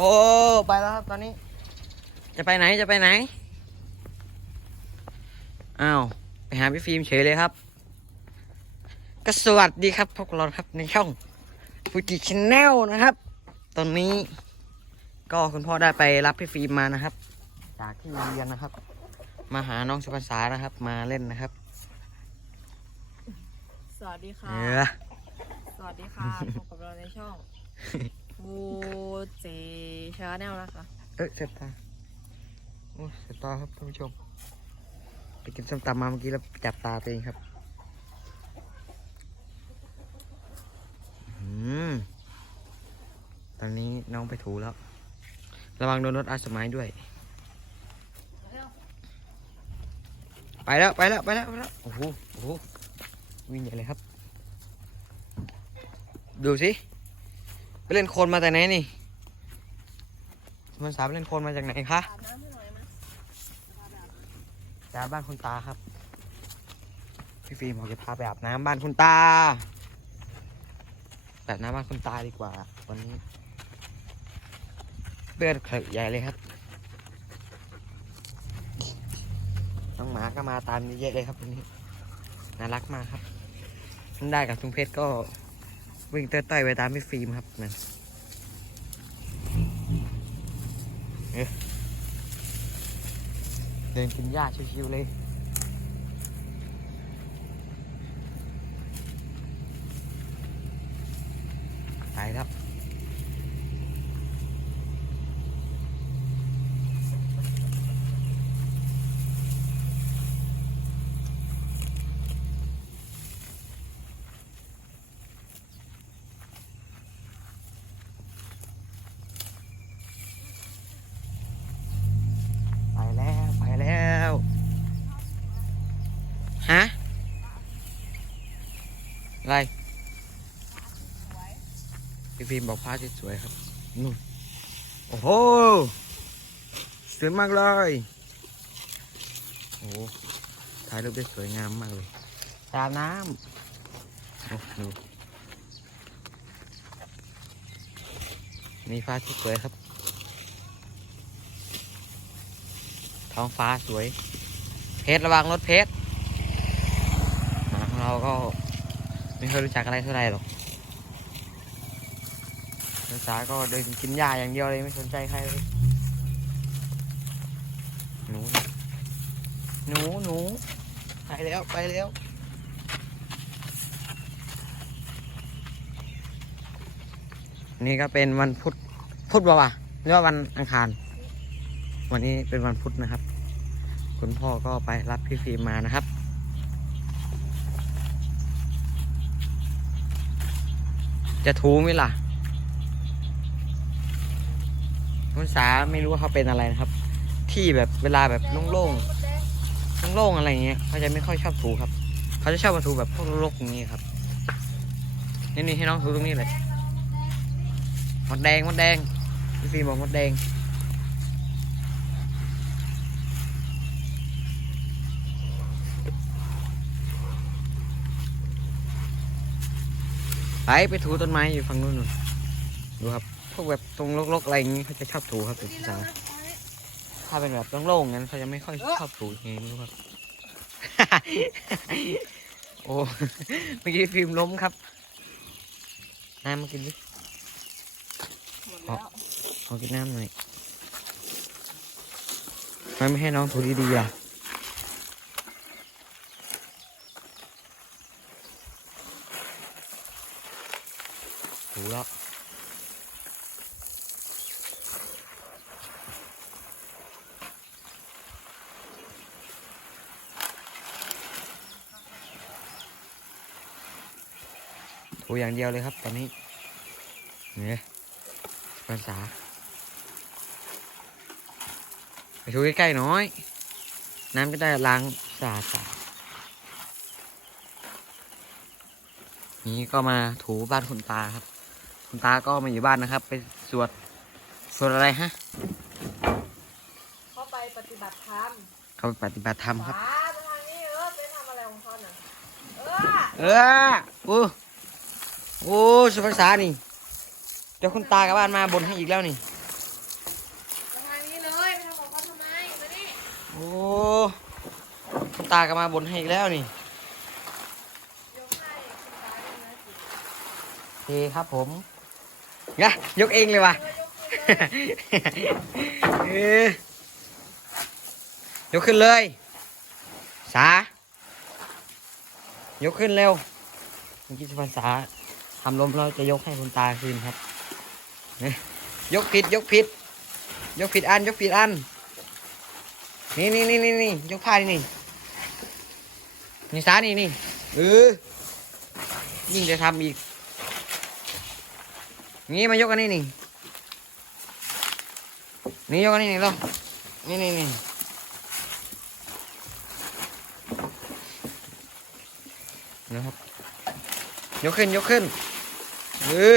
โอ้ไปแล้วครับตอนนี้ จะไปไหนจะไปไหนอ้าวไปหาพี่ฟิล์มเฉยเลยครับ ก็สวัสดีครับพวกเราครับในช่องฟูจิชแนลนะครับ ตอนนี้ ก็คุณพ่อได้ไปรับพี่ฟิล์มมานะครับ จากที่โรงเรียนนะครับ มาหาน้องสุภาษานะครับ มาเล่นนะครับ สวัสดีค่ะ เออ สวัสดีค่ะพบกับเราในช่อง บูเจชาแนลนะคะ เอ้ยเสบตาโอ้เสบตาครับท่านผู้ชม ไปกินส้มตำมาเมื่อกี้แล้วจับตาตัวเองครับอืมตอนนี้น้องไปถูแล้ว ระวังโดนรถอาสมัยด้วย ไปแล้วไปแล้วไปแล้วไปแล้วโอ้โหโอ้โหวิ่งใหญ่เลยครับ ดูสิ ไปเล่นโคลนมาแต่ไหนนี่มันสามเล่นโคลนมาจากไหนคะอาบน้ำให้หน่อยมั้ยจากบ้านคุณตาครับ พี่ฟิล์มบอกจะพาไปอาบน้ำบ้านคุณตาแบบน้ำบ้านคุณตาดีกว่า วันนี้เบื่อเขยใหญ่เลยครับ น้องหมาก็มาตามเยอะแยะเลยครับวันนี้ น่ารักมากครับได้กับทุงเพชรก็ วิ่งเต้อยๆไปตามพี่ฟิล์มครับนั่นเดินกินหญ้าชิวๆเลยไปแล้ว ไปแล้วไปแล้ว ฮะอะไรพี่พิมพ์บอกพระสวยๆครับนู่นโอ้โหสวยมากเลยโอ้โหถ่ายรูปได้สวยงามมากเลยตามน้ำโอ้ดูนี่ฟ้าที่สวยครับ ท้องฟ้าสวย เพชรระวังรถเพชรหมา ของเราก็ไม่เคยรู้จักอะไรเท่าไหร่หรอกภาษาก็เดินกินหญ้าอย่างเดียวเลยไม่สนใจใครเลยหนูหนูหนูไปแล้วไปแล้วนี่ก็เป็นวันพุธพุธบ่าวะหรือว่าวันอังคาร วันนี้เป็นวันพุธนะครับ คุณพ่อก็ไปรับพี่ฟิล์มมานะครับ จะทูไหมล่ะคุณสาไม่รู้ว่าเขาเป็นอะไรนะครับ ที่แบบเวลาแบบโล่งๆโล่งๆอะไรเงี้ยเขาจะไม่ค่อยชอบถูครับ เขาจะชอบมาถูแบบพวกโลกอย่างนี้ครับนี่นี่ให้น้องถูตรงนี้เลยมดแดงมดแดงพี่ฟีบอกมดแดง ไปไปถูต้นไม้อยู่ฝั่งนู้นนู่นดูครับพวกแบบตรงรกๆอะไรอย่างงี้เขาจะชอบถูครับเป็นภาษาถ้าเป็นแบบโล่งๆงั้นเขาจะไม่ค่อยชอบถูยังไงไม่รู้ครับ โอ้เมื่อกี้ฟิล์มล้มครับน้ำมากินดิหมดแล้วขอกินน้ำหน่อยทำไมไม่ให้น้องถูดีๆอะ ถูแล้วถูอย่างเดียวเลยครับตอนนี้เนี่ยภาษาไปถูใกล้ๆหน้อย น้ำก็ได้ล้างสะอาดนี่ก็มาถูบ้านคุณตาครับ คุณตาก็มาอยู่บ้านนะครับ ไปสวดสวดอะไรฮะเข้าไปปฏิบัติธรรมเข้าไปปฏิบัติธรรมครับว้าไปนี้เออไปทำอะไรองเขาน่ะเออออโอ้โอ้สุภาษานี่เดี๋ยวคุณตากับบ้านมาบนให้อีกแล้วนี่ไปทานี้เลยไปทำของเขาทำไมมานี่โอ้คุณตากับมาบนให้อีกแล้วนี่โอเคครับผม งะยกเองเลยว่ะยกขึ้นเลย สา ยกขึ้นเร็วเมื่อกี้สุพรรณษาทำลมเราจะยกให้คุณตาคืนครับยยกผิดยกผิด ยกผิดอัน ยกผิดอัน นี่นี่นี่นี่นี่ยกผ้านี่นี่นี่สานี่นี่เออยิ่งจะทำอีก นี่มายกอันนี้นี่ นี่ยกอันนี้นี่ลงนี่นี่นี่นะครับ ยกขึ้นยกขึ้นเออ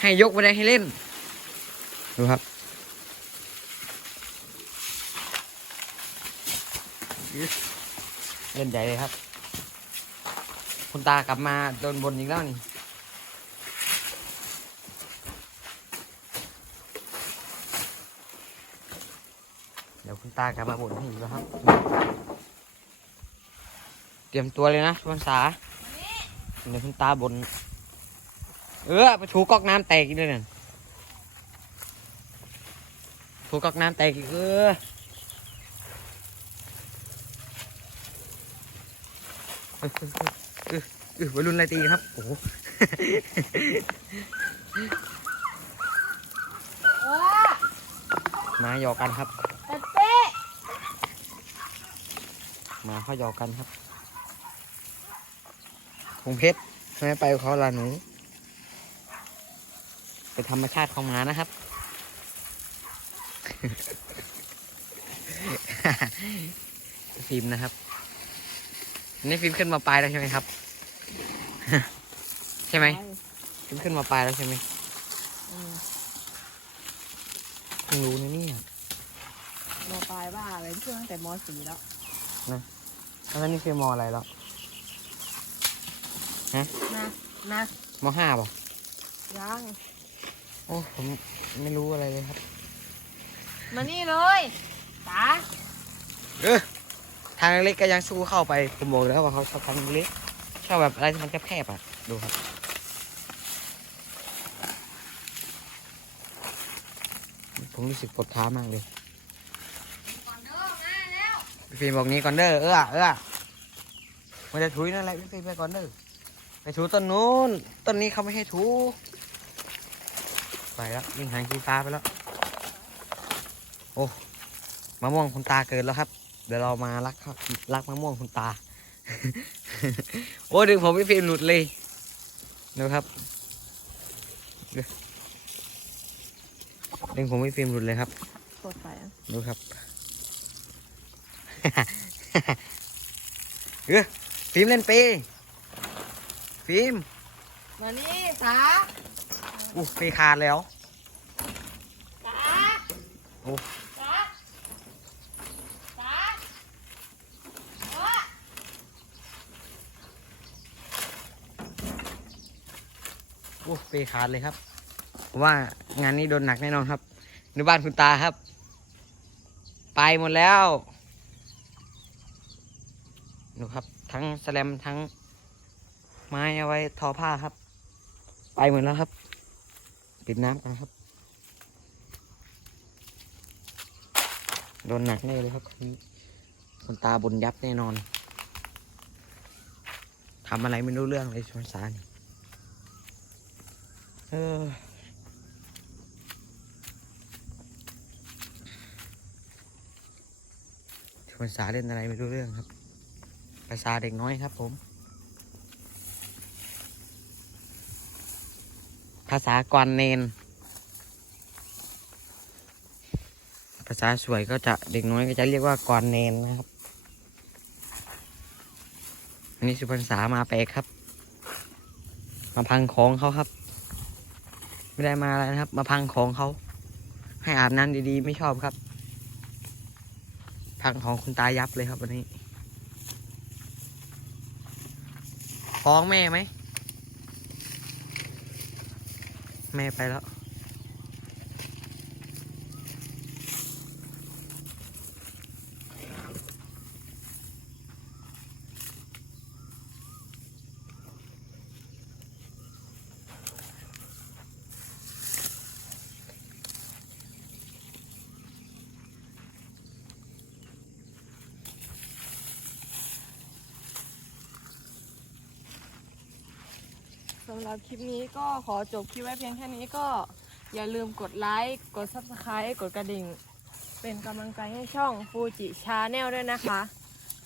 ให้ยกไม่ได้ให้เล่น ดูครับเล่นใหญ่เลยครับ คุณตากลับมาโดนบนอีกแล้วนี่ เดี๋ยวคุณ ตากลับมาบ่นให้อีกแล้วครับ เตรียมตัวเลยนะทุกคนษาเดี๋ยวคุณตาบน่นเออไปถูก๊อกน้ำแตกอีกเลยเนี่ยถูก๊อกน้ำแตกอีกเออเออเออเออวัยรุ่นอะไรตีกันครับ โอ้โหว้ามาหยอกกันครับ แต่เป๊ะ มาเขาหยอกกันครับคงเพชรทำไมไปกับเขาล่ะหนูเป็นธรรมชาติของหมานะครับ ฟิล์มนะครับอันนี่ฟิล์มขึ้นมาปลายแล้วใช่ไหมครับ ใช่ไหมฟิล์มขึ้นมาปลายแล้วใช่ไหมอืมเพิ่งรู้นะเนี่ยมปลายบ้าอะไรเพื่อนตั้งแต่มสี่แล้ว แล้วนี่คือมอะไรแล้วนะนะมห้าป่ะยังโอ้ผมไม่รู้อะไรเลยครับมานี่เลยตาเออทางเล็กก็ยังสู้เข้าไปผมบอกแล้วว่าเขาชอบทางเล็กชอบแบบอะไรที่มันแคบๆอะดูครับผมรู้สึกปวดขามากเลย ก่อนเด้อมาแล้ว พี่ฟิล์มบอกนี้ก่อนเด้อเออเออมันจะถุยนั่นแหละพี่ฟิล์มไปก่อนเด้อไปถูต้นนู้นต้นนี้เขาไม่ให้ถูไปแล้ววิ่งหางขี้ฟ้าไปแล้ว โอ้มะม่วงคุณตาเกิดแล้วครับ เดี๋ยวเรามารักครับรักมะม่วงคุณตา โอ้ดึงผมพี่ฟิล์มหลุดเลยดูครับดูดึงผมพี่ฟิล์มหลุดเลยครับกดไฟอะดูครับ เออฟิล์มเล่นเปย์ฟิล์มมานี่ตาอู้เปย์ขาดแล้วตาโอ้ตาตาโอ้อู้เปย์ขาดเลยครับผมว่างานนี้โดนหนักแน่นอนครับในบ้านคุณตาครับ ไปหมดแล้วดูครับ ทั้งแสแลมทั้ง ไม้เอาไว้ทอผ้าครับ ไปหมดแล้วครับปิดน้ำกันครับ โดนหนักแน่เลยครับคนคนตาบนยับแน่นอนทำอะไรไม่รู้เรื่องเลยชวนสานี่เออชวนสาเล่นอะไรไม่รู้เรื่องครับ ภาษาเด็กน้อยครับผม ภาษากวนเนน ภาษาสวยก็จะเด็กน้อยก็จะเรียกว่ากวนเนนนะครับอันนี้สุพรรณษามาแปลกครับ มาพังของเขาครับ ไม่ได้มาอะไรนะครับ มาพังของเขา ให้อาบน้ำดีๆ ไม่ชอบครับ พังของคุณตายับเลยครับวันนี้ ท้องแม่ไหม แม่ไปแล้วำหรับคลิปนี้ก็ขอจบคลิปไว้เพียงแค่นี้ก็อย่าลืมกดไลค์ กด subscribe กดกระดิ่ง เป็นกำลังใจให้ช่องฟูจิชาแนลด้วยนะคะ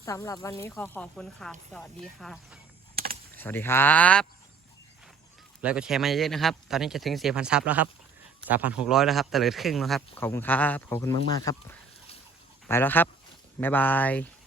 สำหรับวันนี้ขอขอบคุณค่ะ สวัสดีค่ะ สวัสดีครับไลค์กดแชร์มาเยอะๆนะครับ ตอนนี้จะถึง 4,000 ซับแล้วครับ 3,600 แล้วครับแต่เหลือครึ่งแล้วครับ ขอบคุณครับ ขอบคุณมากๆครับ ไปแล้วครับ บ๊ายบาย